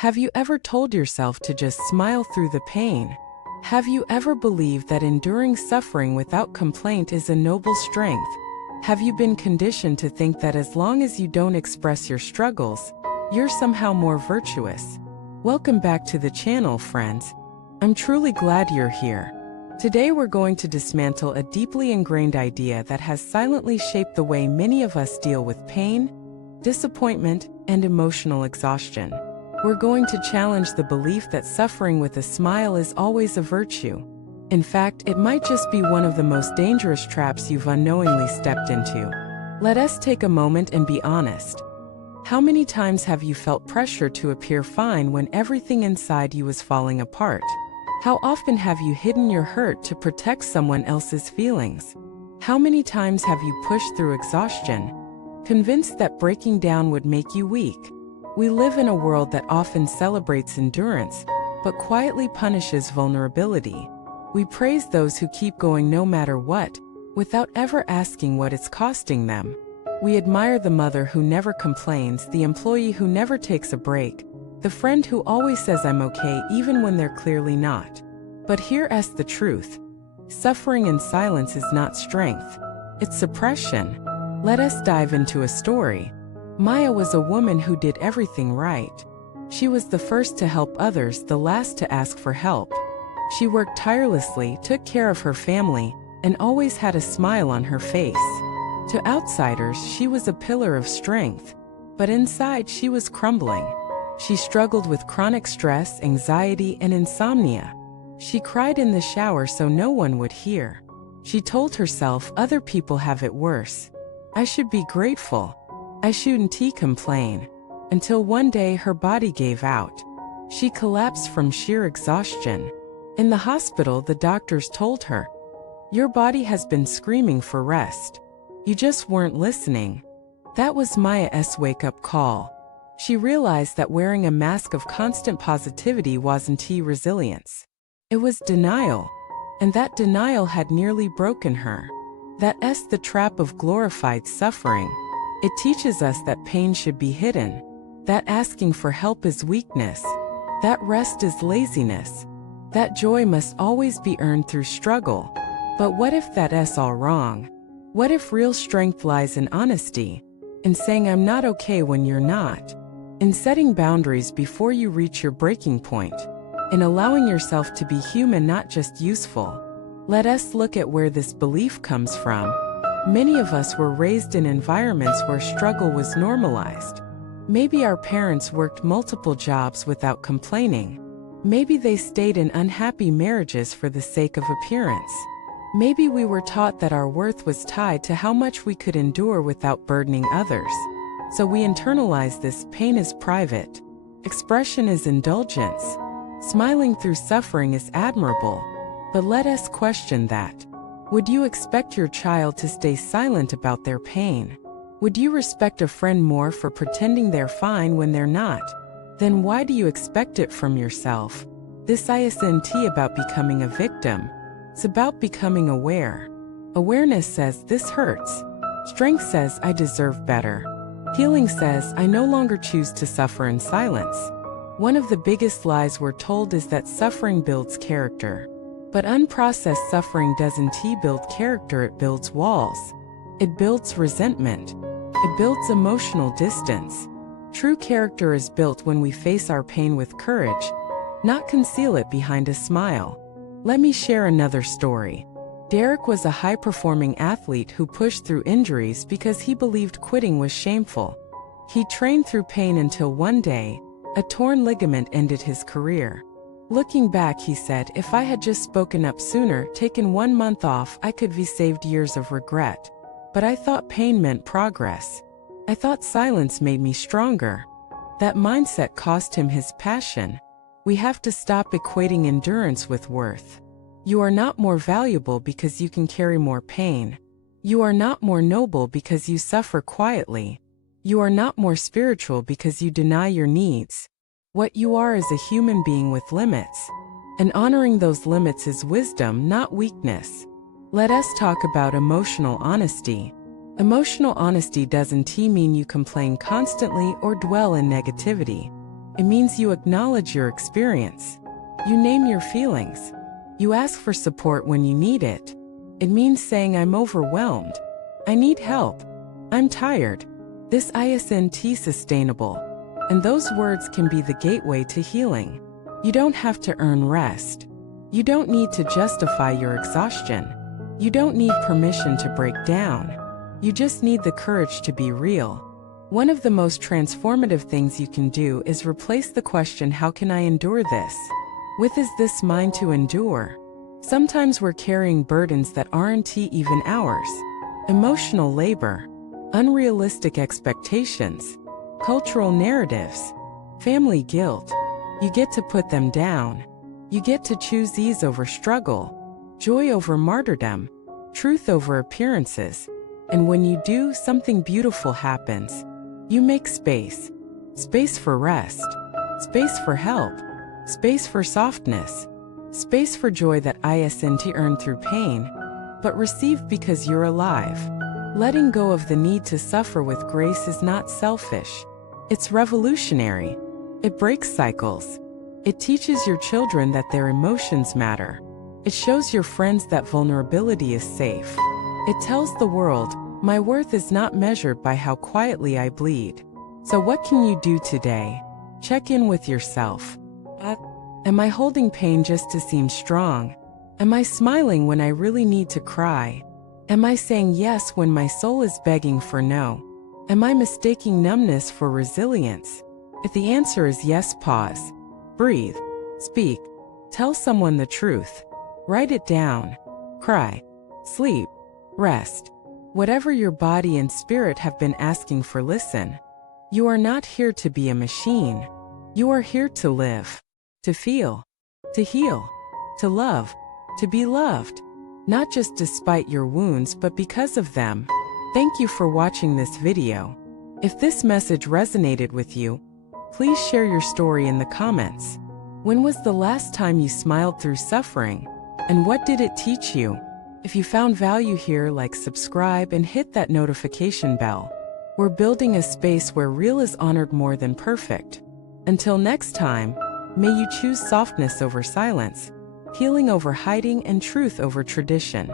Have you ever told yourself to just smile through the pain? Have you ever believed that enduring suffering without complaint is a noble strength? Have you been conditioned to think that as long as you don't express your struggles, you're somehow more virtuous? Welcome back to the channel, friends. I'm truly glad you're here. Today we're going to dismantle a deeply ingrained idea that has silently shaped the way many of us deal with pain, disappointment, and emotional exhaustion. We're going to challenge the belief that suffering with a smile is always a virtue. In fact, it might just be one of the most dangerous traps you've unknowingly stepped into. Let us take a moment and be honest. How many times have you felt pressure to appear fine when everything inside you was falling apart? How often have you hidden your hurt to protect someone else's feelings? How many times have you pushed through exhaustion, convinced that breaking down would make you weak? We live in a world that often celebrates endurance, but quietly punishes vulnerability. We praise those who keep going no matter what, without ever asking what it's costing them. We admire the mother who never complains, the employee who never takes a break, the friend who always says I'm okay even when they're clearly not. But here's the truth. Suffering in silence is not strength. It's suppression. Let us dive into a story. Maya was a woman who did everything right. She was the first to help others, the last to ask for help. She worked tirelessly, took care of her family, and always had a smile on her face. To outsiders, she was a pillar of strength. But inside, she was crumbling. She struggled with chronic stress, anxiety, and insomnia. She cried in the shower so no one would hear. She told herself, other people have it worse. I should be grateful. I shouldn't complain. Until one day her body gave out. She collapsed from sheer exhaustion. In the hospital, the doctors told her, "Your body has been screaming for rest. You just weren't listening." That was Maya's wake-up call. She realized that wearing a mask of constant positivity wasn't resilience. It was denial. And that denial had nearly broken her. That's the trap of glorified suffering. It teaches us that pain should be hidden, that asking for help is weakness, that rest is laziness, that joy must always be earned through struggle. But what if that's all wrong? What if real strength lies in honesty, in saying I'm not okay when you're not, in setting boundaries before you reach your breaking point, in allowing yourself to be human, not just useful? Let us look at where this belief comes from. Many of us were raised in environments where struggle was normalized. Maybe our parents worked multiple jobs without complaining. Maybe they stayed in unhappy marriages for the sake of appearance. Maybe we were taught that our worth was tied to how much we could endure without burdening others. So we internalize this: pain is private. Expression is indulgence. Smiling through suffering is admirable. But let us question that. Would you expect your child to stay silent about their pain? Would you respect a friend more for pretending they're fine when they're not? Then why do you expect it from yourself? This isn't about becoming a victim. It's about becoming aware. Awareness says this hurts. Strength says I deserve better. Healing says I no longer choose to suffer in silence. One of the biggest lies we're told is that suffering builds character. But unprocessed suffering doesn't build character, it builds walls. It builds resentment. It builds emotional distance. True character is built when we face our pain with courage, not conceal it behind a smile. Let me share another story. Derek was a high-performing athlete who pushed through injuries because he believed quitting was shameful. He trained through pain until one day, a torn ligament ended his career. Looking back, he said, if I had just spoken up sooner, taken 1 month off, I could have saved years of regret. But I thought pain meant progress. I thought silence made me stronger. That mindset cost him his passion. We have to stop equating endurance with worth. You are not more valuable because you can carry more pain. You are not more noble because you suffer quietly. You are not more spiritual because you deny your needs. What you are is a human being with limits. And honoring those limits is wisdom, not weakness. Let us talk about emotional honesty. Emotional honesty doesn't mean you complain constantly or dwell in negativity. It means you acknowledge your experience. You name your feelings. You ask for support when you need it. It means saying, I'm overwhelmed. I need help. I'm tired. This isn't sustainable. And those words can be the gateway to healing. You don't have to earn rest. You don't need to justify your exhaustion. You don't need permission to break down. You just need the courage to be real. One of the most transformative things you can do is replace the question, how can I endure this, with, is this mine to endure? Sometimes we're carrying burdens that aren't even ours. Emotional labor, unrealistic expectations, cultural narratives, family guilt. You get to put them down. You get to choose ease over struggle, joy over martyrdom, truth over appearances. And when you do, something beautiful happens. You make space. Space for rest. Space for help. Space for softness. Space for joy that isn't earned through pain, but received because you're alive. Letting go of the need to suffer with grace is not selfish. It's revolutionary. It breaks cycles. It teaches your children that their emotions matter. It shows your friends that vulnerability is safe. It tells the world, my worth is not measured by how quietly I bleed. So what can you do today? Check in with yourself. Am I holding pain just to seem strong? Am I smiling when I really need to cry? Am I saying yes when my soul is begging for no? Am I mistaking numbness for resilience? If the answer is yes, pause. Breathe. Speak. Tell someone the truth. Write it down. Cry. Sleep. Rest. Whatever your body and spirit have been asking for, listen. You are not here to be a machine. You are here to live. To feel, to heal, to love, to be loved, not just despite your wounds but because of them. Thank you for watching this video. If this message resonated with you, please share your story in the comments. When was the last time you smiled through suffering? And what did it teach you? If you found value here, like, subscribe, and hit that notification bell. We're building a space where real is honored more than perfect. Until next time, may you choose softness over silence, healing over hiding, and truth over tradition.